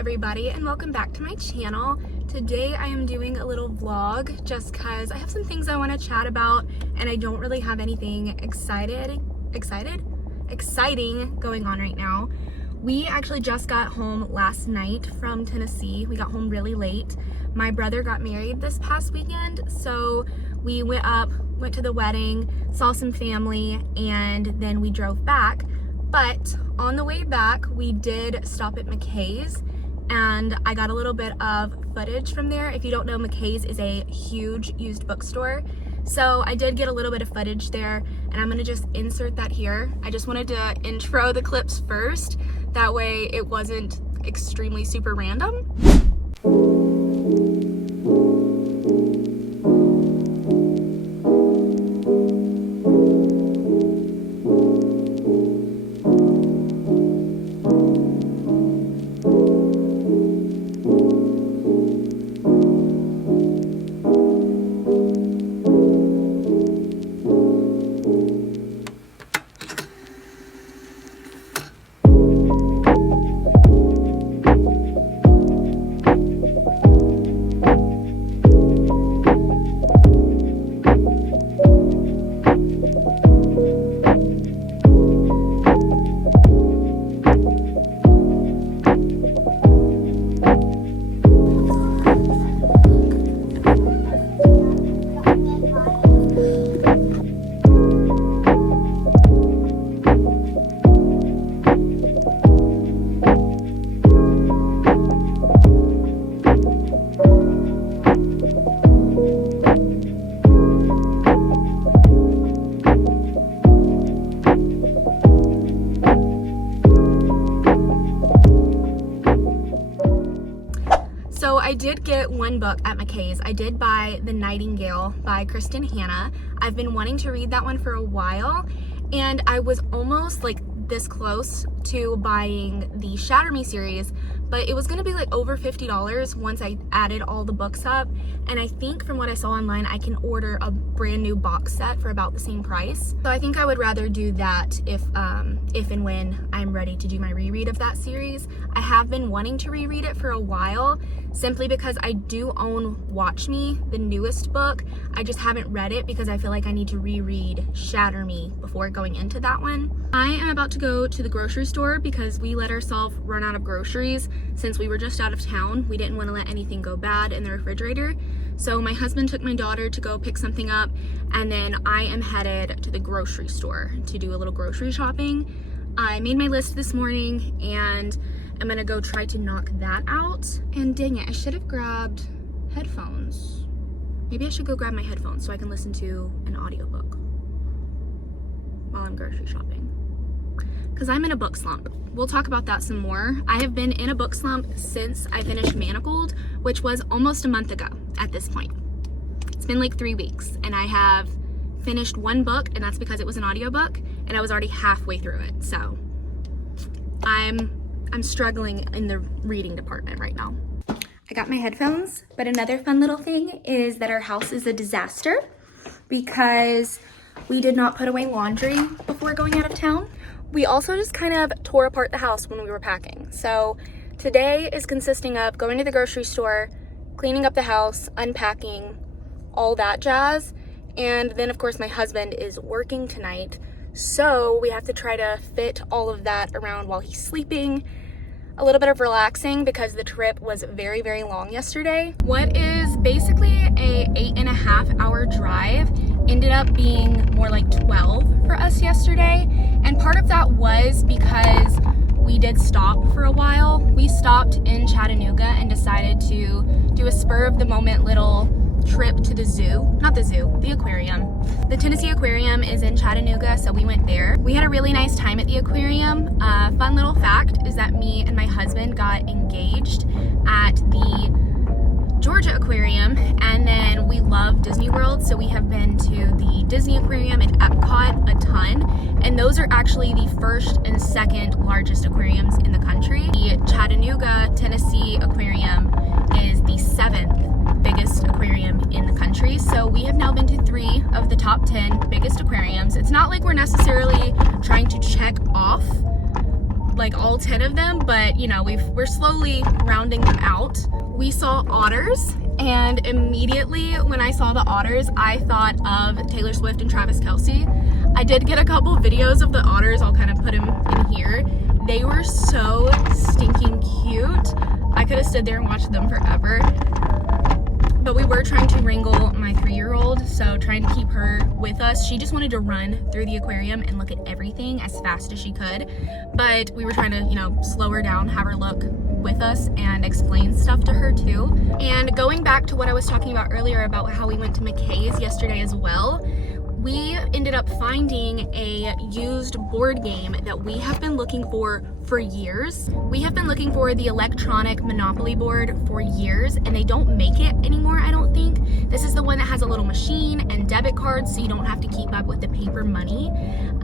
everybody, and welcome back to my channel. Today I am doing a little vlog just because I have some things I want to chat about and I don't really have anything exciting going on right now. We actually just got home last night from Tennessee. We got home really late. My brother got married this past weekend, so we went to the wedding, saw some family, and then we drove back. But on the way back, we did stop at McKay's, and I got a little bit of footage from there. If you don't know, McKay's is a huge used bookstore. So I did get a little bit of footage there, and I'm gonna just insert that here. I just wanted to intro the clips first. That way it wasn't extremely super random. So I did get one book at McKay's. I did buy The Nightingale by Kristen Hanna. I've been wanting to read that one for a while, and I was almost like this close to buying the Shatter Me series, but it was gonna be like over $50 once I added all the books up. And I think from what I saw online, I can order a brand new box set for about the same price. So I think I would rather do that if and when I'm ready to do my reread of that series. I have been wanting to reread it for a while, simply because I do own Watch Me, the newest book. I just haven't read it because I feel like I need to reread Shatter Me before going into that one. I am about to go to the grocery store because we let ourselves run out of groceries since we were just out of town. We didn't want to let anything go bad in the refrigerator. So my husband took my daughter to go pick something up, and then I am headed to the grocery store to do a little grocery shopping. I made my list this morning and I'm gonna go try to knock that out. And dang it, I should have grabbed headphones. Maybe I should go grab my headphones so I can listen to an audiobook while I'm grocery shopping. Because I'm in a book slump. We'll talk about that some more. I have been in a book slump since I finished Manacled, which was almost a month ago at this point. It's been like 3 weeks, and I have finished one book, and that's because it was an audiobook, and I was already halfway through it. So I'm struggling in the reading department right now. I got my headphones, but another fun little thing is that our house is a disaster because we did not put away laundry before going out of town. We also just kind of tore apart the house when we were packing. So today is consisting of going to the grocery store, cleaning up the house, unpacking, all that jazz. And then of course my husband is working tonight, so we have to try to fit all of that around while he's sleeping. A little bit of relaxing because the trip was very, very long yesterday. What is basically a 8.5 hour drive ended up being more like 12 for us yesterday. And part of that was because we did stop for a while. We stopped in Chattanooga and decided to do a spur of the moment little trip to the zoo. Not the zoo, the aquarium. The Tennessee Aquarium is in Chattanooga, so we went there. We had a really nice time at the aquarium. Fun little fact is that me and my husband got engaged at the Georgia Aquarium, and then we love Disney World, so we have been to the Disney Aquarium and Epcot a ton, and those are actually the first and second largest aquariums in the country. The Chattanooga, Tennessee Aquarium is the 7th biggest aquarium in the country. So we have now been to 3 of the top 10 biggest aquariums. It's not like we're necessarily trying to check off like all 10 of them, but you know, we're slowly rounding them out. We saw otters, and immediately when I saw the otters, I thought of Taylor Swift and Travis Kelce. I did get a couple videos of the otters. I'll kind of put them in here. They were so stinking cute. I could have stood there and watched them forever. But we were trying to wrangle my 3-year-old, so trying to keep her with us. She just wanted to run through the aquarium and look at everything as fast as she could. But we were trying to, you know, slow her down, have her look with us and explain stuff to her too. And going back to what I was talking about earlier about how we went to McKay's yesterday as well, we ended up finding a used board game that we have been looking for years. We have been looking for the electronic Monopoly board for years, and they don't make it anymore, I don't think. This is the one that has a little machine and debit cards, so you don't have to keep up with the paper money.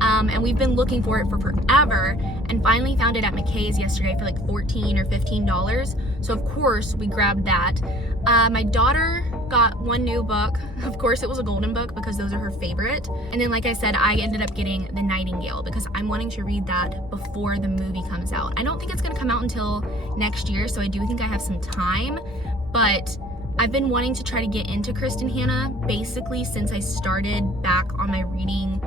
And we've been looking for it for forever, and finally found it at McKay's yesterday for like $14 or $15. So of course we grabbed that. My daughter got one new book. Of course it was a golden book because those are her favorite. And then like I said, I ended up getting The Nightingale because I'm wanting to read that before the movie comes out. I don't think it's gonna come out until next year, so I do think I have some time, but I've been wanting to try to get into Kristen Hanna basically since I started back on my reading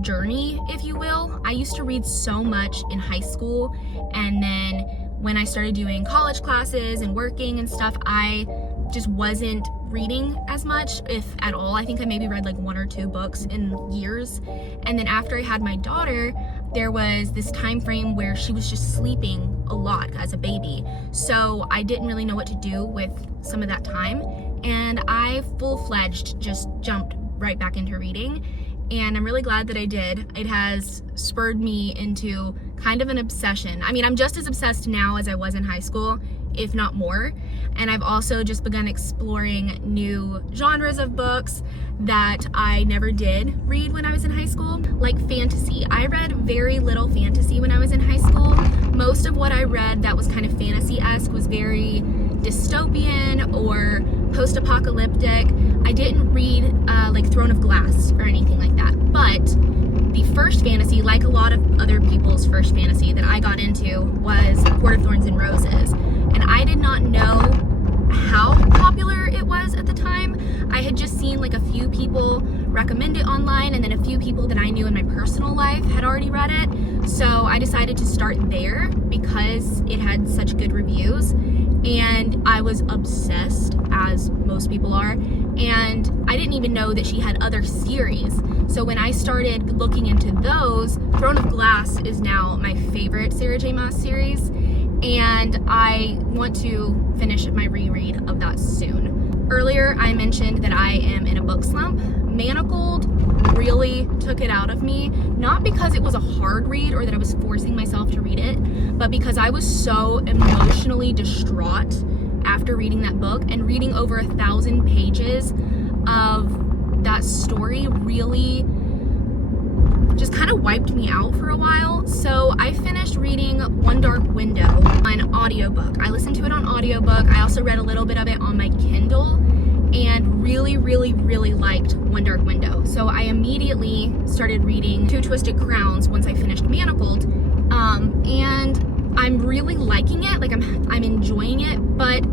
journey, if you will. I used to read so much in high school, and then when I started doing college classes and working and stuff, I just wasn't reading as much, if at all. I think I maybe read like 1 or 2 books in years. And then after I had my daughter, there was this time frame where she was just sleeping a lot as a baby. So I didn't really know what to do with some of that time. And I full-fledged just jumped right back into reading. And I'm really glad that I did. It has spurred me into kind of an obsession. I mean, I'm just as obsessed now as I was in high school, if not more. And I've also just begun exploring new genres of books that I never did read when I was in high school, like fantasy. I read very little fantasy when I was in high school. Most of what I read that was kind of fantasy-esque was very dystopian or post-apocalyptic. I didn't read like Throne of Glass or anything like that. But the first fantasy, like a lot of other people's first fantasy that I got into, was Court of Thorns and Roses. And I did not know how popular it was at the time. I had just seen like a few people recommend it online, and then a few people that I knew in my personal life had already read it. So I decided to start there because it had such good reviews, and I was obsessed, as most people are, and I didn't even know that she had other series. So when I started looking into those, Throne of Glass is now my favorite Sarah J. Maas series, and I want to finish my reread of that soon. Earlier, I mentioned that I am in a book slump. Manacled really took it out of me, not because it was a hard read or that I was forcing myself to read it, but because I was so emotionally distraught after reading that book, and reading over 1,000 pages of that story really just kind of wiped me out for a while. So I finished reading One Dark Window on audiobook. I listened to it on audiobook. I also read a little bit of it on my Kindle, and really liked One Dark Window. So I immediately started reading Two Twisted Crowns once I finished Manacled, and I'm really liking it. Like I'm enjoying it, but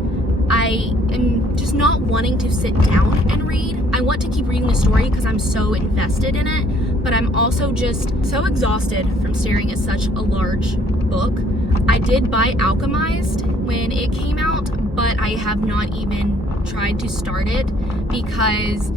I am just not wanting to sit down and read. I want to keep reading the story because I'm so invested in it, but I'm also just so exhausted from staring at such a large book. I did buy Alchemized when it came out, but I have not even tried to start it because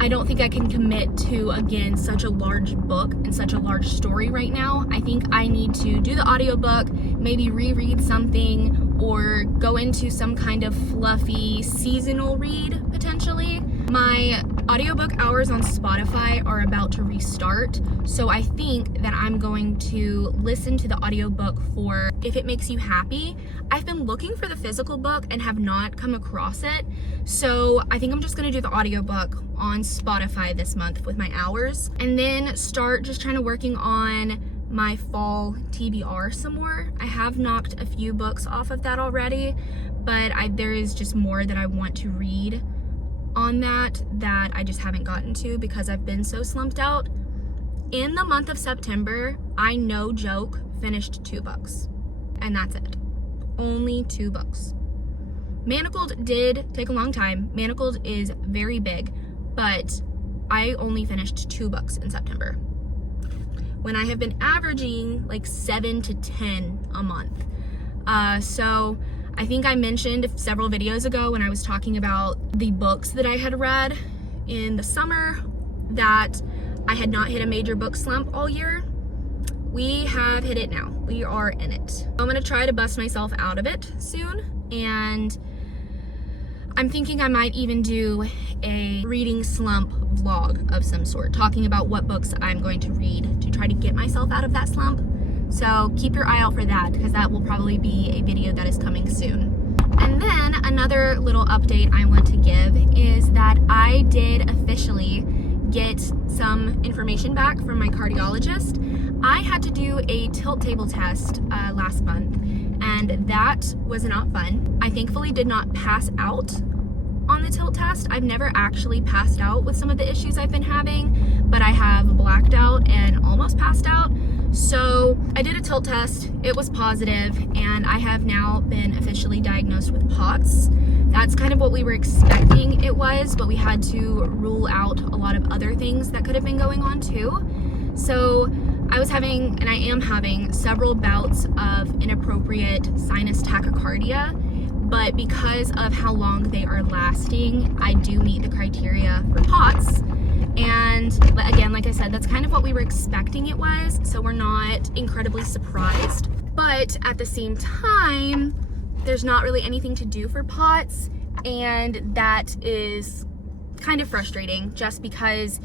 I don't think I can commit to, again, such a large book and such a large story right now. I think I need to do the audiobook, maybe reread something, or go into some kind of fluffy seasonal read, potentially. My audiobook hours on Spotify are about to restart, so I think that I'm going to listen to the audiobook for If It Makes You Happy. I've been looking for the physical book and have not come across it, so I think I'm just gonna do the audiobook on Spotify this month with my hours, and then start just trying to working on my fall TBR some more. I have knocked a few books off of that already, but there is just more that I want to read on that I just haven't gotten to because I've been so slumped out. In the month of September, I, no joke, finished 2 books. And that's it. Only 2 books. Manacled did take a long time. Manacled is very big, but I only finished 2 books in September, when I have been averaging like 7 to 10 a month. So I think I mentioned several videos ago when I was talking about the books that I had read in the summer that I had not hit a major book slump all year. We have hit it now. We are in it. I'm gonna try to bust myself out of it soon, and I'm thinking I might even do a reading slump vlog of some sort, talking about what books I'm going to read to try to get myself out of that slump. So keep your eye out for that, because that will probably be a video that is coming soon. And then another little update I want to give is that I did officially get some information back from my cardiologist. I had to do a tilt table test last month, and that was not fun. I thankfully did not pass out on the tilt test. I've never actually passed out with some of the issues I've been having, but I have blacked out and almost passed out. So I did a tilt test, it was positive, and I have now been officially diagnosed with POTS. That's kind of what we were expecting it was, but we had to rule out a lot of other things that could have been going on too. So I was having, and I am having, several bouts of inappropriate sinus tachycardia, but because of how long they are lasting, I do meet the criteria for POTS. And again, like I said, that's kind of what we were expecting it was, so we're not incredibly surprised. But at the same time, there's not really anything to do for POTS, and that is kind of frustrating just because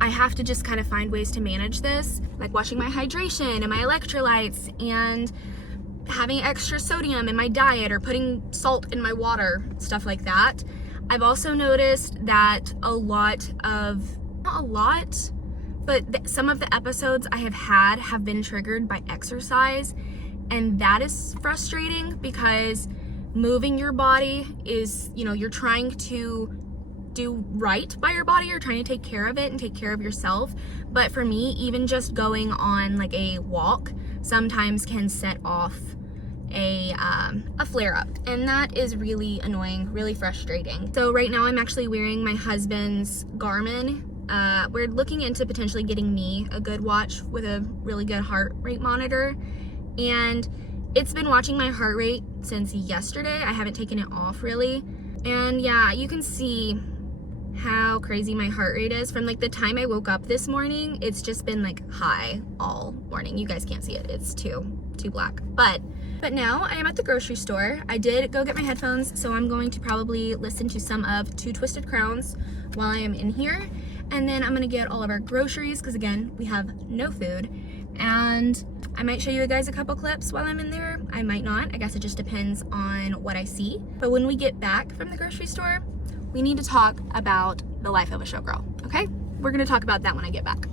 I have to just kind of find ways to manage this, like watching my hydration and my electrolytes and having extra sodium in my diet or putting salt in my water, stuff like that. I've also noticed that not a lot, but some of the episodes I have been triggered by exercise, and that is frustrating because moving your body is, you're trying to do right by your body, you're trying to take care of it and take care of yourself. But for me, even just going on like a walk sometimes can set off a flare-up, and that is really annoying, really frustrating. So right now I'm actually wearing my husband's Garmin. We're looking into potentially getting me a good watch with a really good heart rate monitor, and it's been watching my heart rate since yesterday. I haven't taken it off really, and yeah, you can see how crazy my heart rate is. From like the time I woke up this morning, it's just been like high all morning. You guys can't see it, it's too black. But now I am at the grocery store. I did go get my headphones, so I'm going to probably listen to some of Two Twisted Crowns while I am in here. And then I'm gonna get all of our groceries, because again, we have no food. And I might show you guys a couple clips while I'm in there. I might not, I guess it just depends on what I see. But when we get back from the grocery store, we need to talk about the life of a showgirl, okay? We're gonna talk about that when I get back.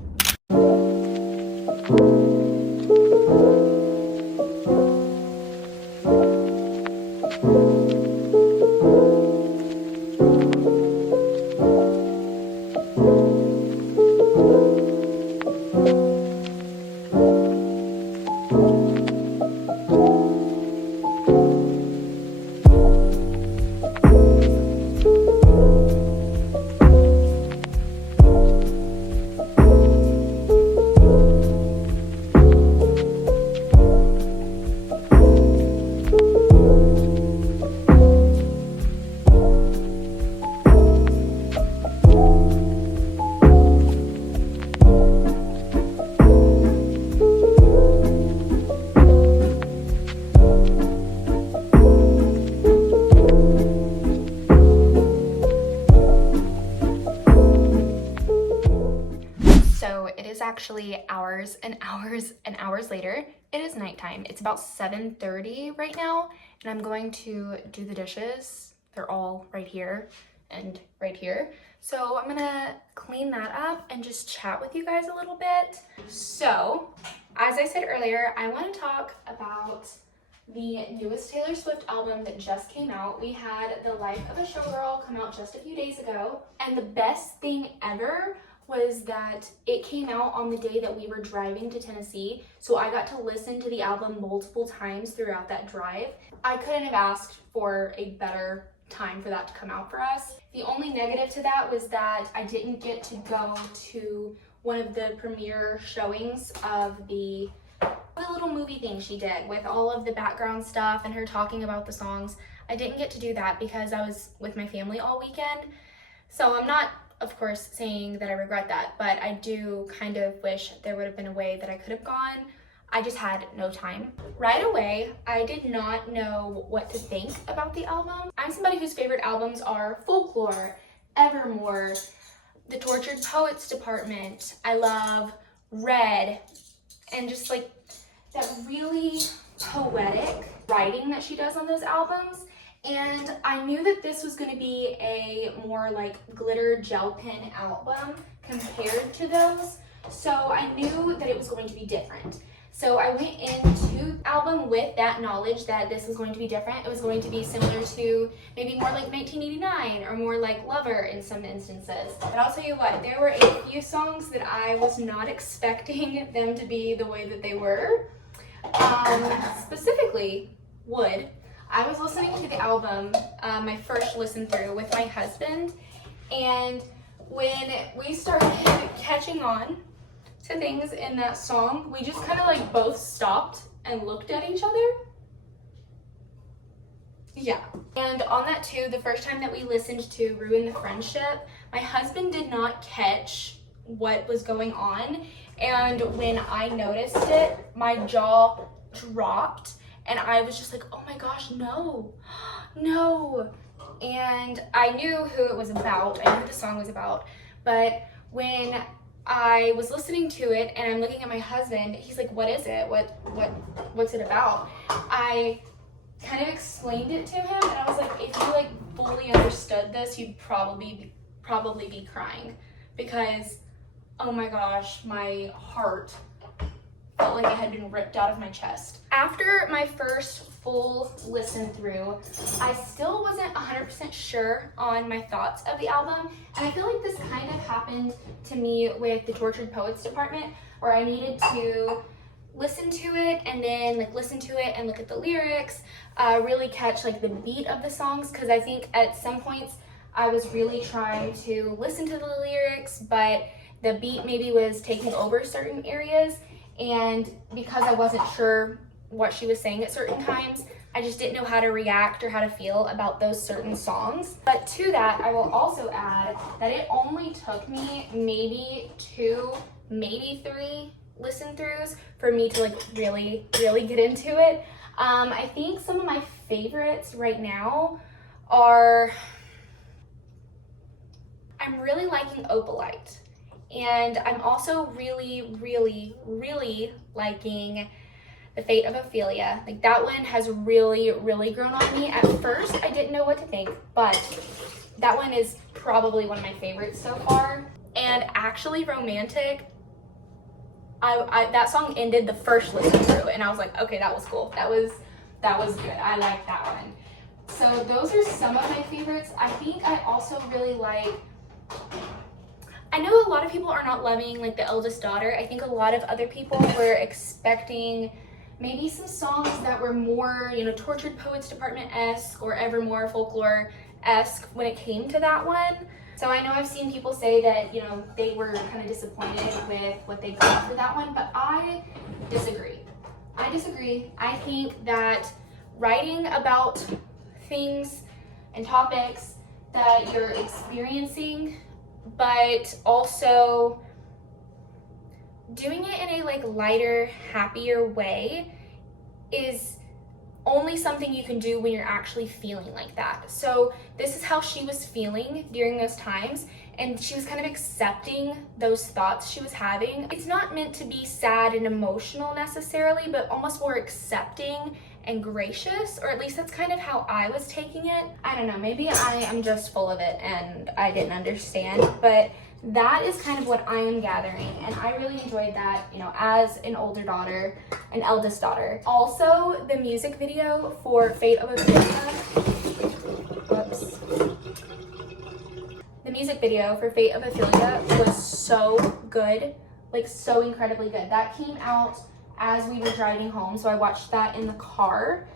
Actually hours and hours and hours later. It is nighttime. It's about 7:30 right now, and I'm going to do the dishes. They're all right here and right here. So I'm gonna clean that up and just chat with you guys a little bit. So, as I said earlier, I want to talk about the newest Taylor Swift album that just came out. We had The Life of a Showgirl come out just a few days ago, and the best thing ever was that it came out on the day that we were driving to Tennessee, so I got to listen to the album multiple times throughout that drive. I couldn't have asked for a better time for that to come out for us. The only negative to that was that I didn't get to go to one of the premiere showings of the little movie thing she did with all of the background stuff and her talking about the songs. I didn't get to do that because I was with my family all weekend. So I'm not, of course, saying that I regret that, but I do kind of wish there would have been a way that I could have gone. I just had no time. Right away, I did not know what to think about the album. I'm somebody whose favorite albums are Folklore, Evermore, The Tortured Poets Department. I love Red, and just like that really poetic writing that she does on those albums. And I knew that this was going to be a more like glitter gel pen album compared to those. So I knew that it was going to be different. So I went into the album with that knowledge that this was going to be different. It was going to be similar to maybe more like 1989 or more like Lover in some instances. But I'll tell you what, there were a few songs that I was not expecting them to be the way that they were. Specifically, Wood. I was listening to the album, my first listen through with my husband, and when we started catching on to things in that song, we just kind of like both stopped and looked at each other. Yeah. And on that too, the first time that we listened to Ruin the Friendship, my husband did not catch what was going on, and when I noticed it, my jaw dropped and I was just like, oh my gosh, no, no. And I knew who it was about, I knew who the song was about, but when I was listening to it and I'm looking at my husband, he's like, what is it? What's it about? I kind of explained it to him, and I was like, if you like fully understood this, you'd probably be crying, because oh my gosh, my heart felt like it had been ripped out of my chest. After my first full listen through, I still wasn't 100% sure on my thoughts of the album, and I feel like this kind of happened to me with the Tortured Poets Department, where I needed to listen to it and then like listen to it and look at the lyrics, really catch like the beat of the songs, because I think at some points I was really trying to listen to the lyrics, but the beat maybe was taking over certain areas, and because I wasn't sure what she was saying at certain times, I just didn't know how to react or how to feel about those certain songs. But to that, I will also add that it only took me maybe 2, maybe 3 listen throughs for me to like really get into it. I think some of my favorites right now are, I'm really liking Opalite, and I'm also really liking The Fate of Ophelia. Like that one has really grown on me. At first I didn't know what to think, but that one is probably one of my favorites so far. And Actually Romantic, I that song ended the first listen through and I was like, okay, that was cool. That was good. I like that one. So those are some of my favorites. I think I also really like, I know a lot of people are not loving like The Eldest Daughter. I think a lot of other people were expecting maybe some songs that were more, you know, Tortured Poets Department-esque or Evermore Folklore-esque when it came to that one. So I know I've seen people say that, you know, they were kind of disappointed with what they got for that one, but I disagree. I think that writing about things and topics that you're experiencing, but also doing it in a like lighter, happier way is only something you can do when you're actually feeling like that. So this is how she was feeling during those times, and she was kind of accepting those thoughts she was having. It's not meant to be sad and emotional necessarily, but almost more accepting and gracious, or at least that's kind of how I was taking it. I don't know, maybe I am just full of it and I didn't understand, but that is kind of what I am gathering, and I really enjoyed that, you know, as an older daughter, an eldest daughter. Also, the music video for Fate of Ophelia, whoops. The music video for Fate of Ophelia was so good, like so incredibly good. That came out as we were driving home, so I watched that in the car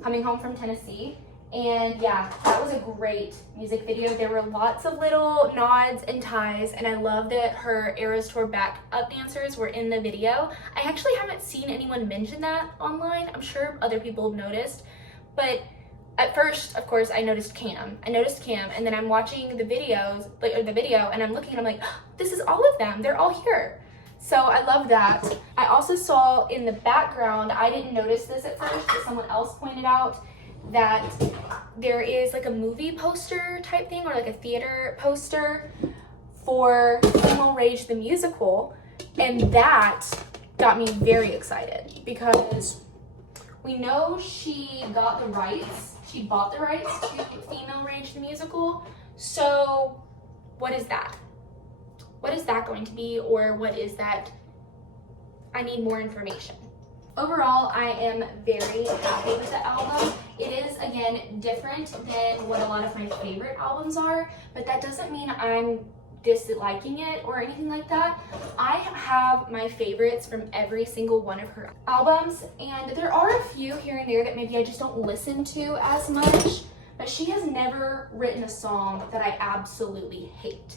coming home from Tennessee. And yeah, that was a great music video. There were lots of little nods and ties, and I love that her Eras Tour backup dancers were in the video. I actually haven't seen anyone mention that online. I'm sure other people have noticed, but at first, of course, I noticed Cam, and then I'm watching the videos, or the video, and I'm looking and I'm like, oh, this is all of them, they're all here. So I love that. I also saw in the background, I didn't notice this at first, but someone else pointed out that there is like a movie poster type thing, or like a theater poster for Female Rage the musical, and that got me very excited because we know she got the rights, she bought the rights to Female Rage the musical, so what is that? What is that going to be, or what is that? I need more information. Overall, I am very happy with the album. It is, again, different than what a lot of my favorite albums are, but that doesn't mean I'm disliking it or anything like that. I have my favorites from every single one of her albums, and there are a few here and there that maybe I just don't listen to as much, but she has never written a song that I absolutely hate.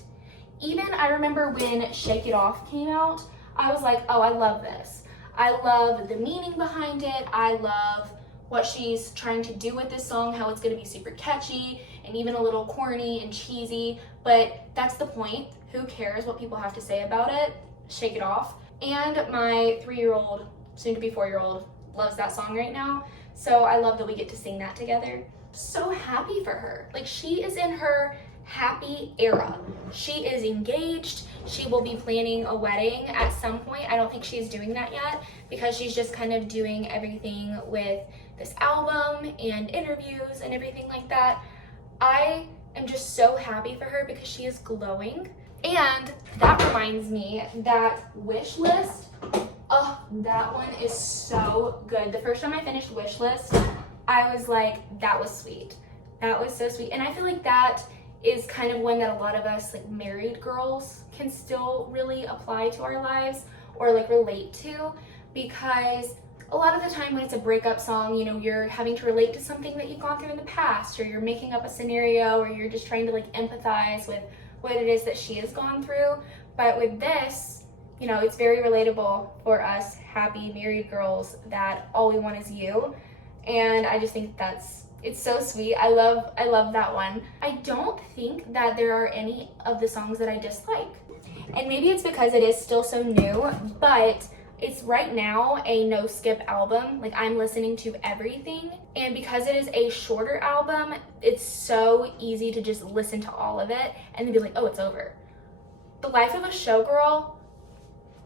Even I remember when Shake It Off came out, I was like, oh, I love this. I love the meaning behind it. I love what she's trying to do with this song, how it's gonna be super catchy and even a little corny and cheesy, but that's the point. Who cares what people have to say about it? Shake It Off. And my 3-year-old, soon to be 4-year-old, loves that song right now. So I love that we get to sing that together. So happy for her. Like, she is in her happy era. She is engaged. She will be planning a wedding at some point. I don't think she's doing that yet because she's just kind of doing everything with this album and interviews and everything like that. I am just so happy for her because she is glowing. And that reminds me that Wish List, oh, that one is so good. The first time I finished Wish List, I was like, that was sweet. That was so sweet. And I feel like that is kind of one that a lot of us like married girls can still really apply to our lives or like relate to, because a lot of the time when it's a breakup song, you know, you're having to relate to something that you've gone through in the past, or you're making up a scenario, or you're just trying to like empathize with what it is that she has gone through. But with this, you know, it's very relatable for us happy married girls that all we want is you. And I just think it's so sweet. I love that one. I don't think that there are any of the songs that I dislike. And maybe it's because it is still so new, but it's right now a no skip album. Like, I'm listening to everything. And because it is a shorter album, it's so easy to just listen to all of it and then be like, oh, it's over. The Life of a Showgirl,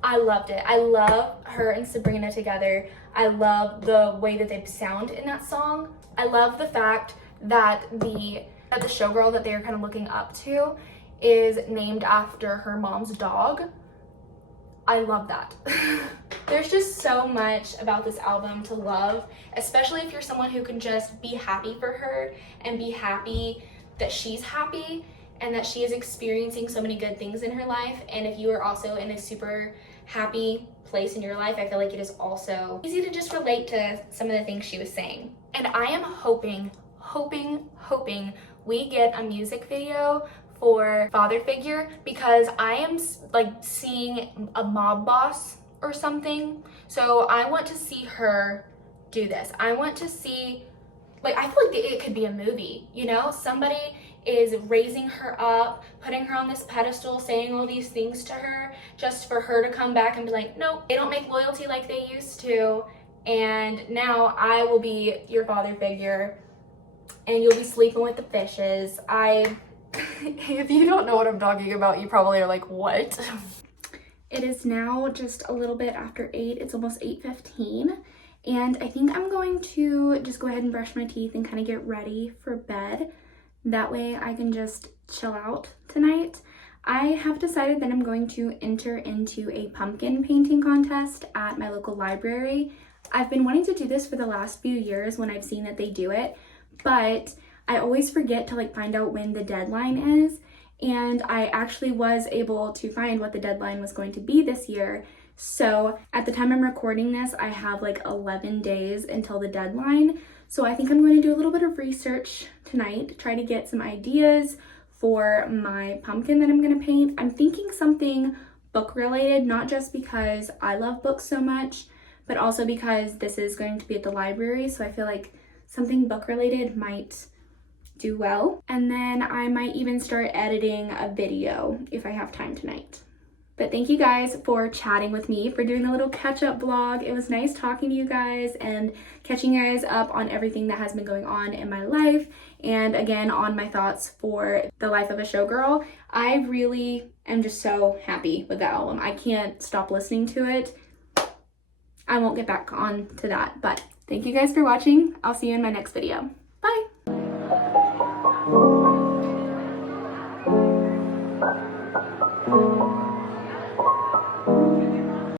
I loved it. I love her and Sabrina together. I love the way that they sound in that song. I love the fact that the showgirl that they're kind of looking up to is named after her mom's dog. I love that. There's just so much about this album to love, especially if you're someone who can just be happy for her and be happy that she's happy and that she is experiencing so many good things in her life. And if you are also in a super happy place in your life, I feel like it is also easy to just relate to some of the things she was saying. And I am hoping we get a music video for Father Figure, because I am like seeing a mob boss or something. So I want to see her do this. I want to see, like, I feel like it could be a movie, you know? Somebody is raising her up, putting her on this pedestal, saying all these things to her, just for her to come back and be like, nope, they don't make loyalty like they used to, and now I will be your father figure, and you'll be sleeping with the fishes. If you don't know what I'm talking about, you probably are like, what? It is now just a little bit after 8. It's almost 8:15. And I think I'm going to just go ahead and brush my teeth and kind of get ready for bed. That way I can just chill out tonight. I have decided that I'm going to enter into a pumpkin painting contest at my local library. I've been wanting to do this for the last few years when I've seen that they do it, but I always forget to like find out when the deadline is. and I actually was able to find what the deadline was going to be this year. So at the time I'm recording this, I have like 11 days until the deadline. So I think I'm going to do a little bit of research tonight, try to get some ideas for my pumpkin that I'm going to paint. I'm thinking something book related, not just because I love books so much, but also because this is going to be at the library. So I feel like something book related might do well. And then I might even start editing a video if I have time tonight. But thank you guys for chatting with me, for doing a little catch-up vlog. It was nice talking to you guys and catching you guys up on everything that has been going on in my life, and again on my thoughts for The Life of a Showgirl. I really am just so happy with that album. I can't stop listening to it. I won't get back on to that, but thank you guys for watching. I'll see you in my next video.